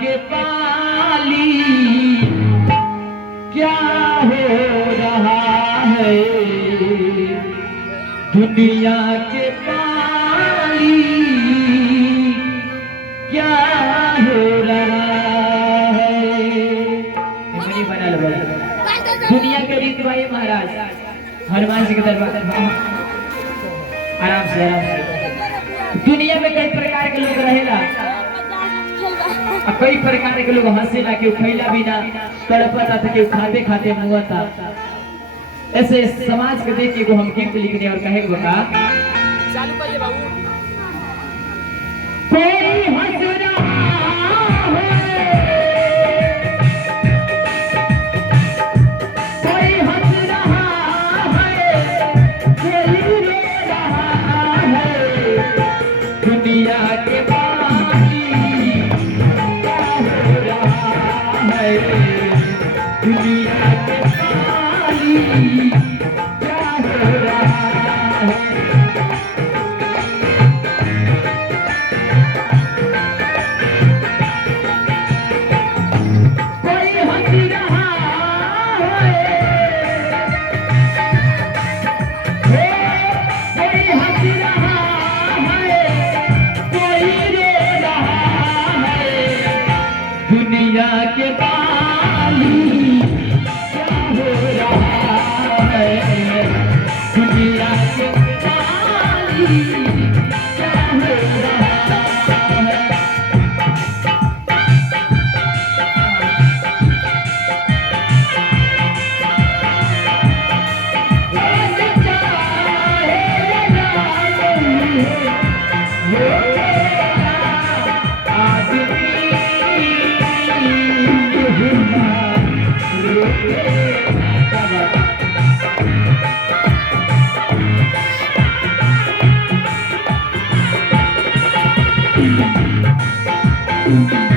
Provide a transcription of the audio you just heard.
के पाली क्या हो रहा है, दुनिया के पाली क्या हो रहा है। बना लो दुनिया के रीत भाई महाराज हनुमान जी के दरबार आराम से दुनिया में कई प्रकार के लोग रहेला, कई प्रकार के लोग हंसेला, केहू खैला बिना तड़पता था, केहू खाते खाते मुआता। ऐसे समाज के देख के हम गीत लिखने और कहे को का चालू कर ले बाबू। कोई हंस रहा है, कोई हंस रहा है, कोई रो रहा है, दुनिया के पानी क्या हो रहा है, दुनिया के पानी क्या हो रहा है। दुनिया के पाली क्या हो रहा है, दुनिया के पाली क्या हो रहा है। Thank you.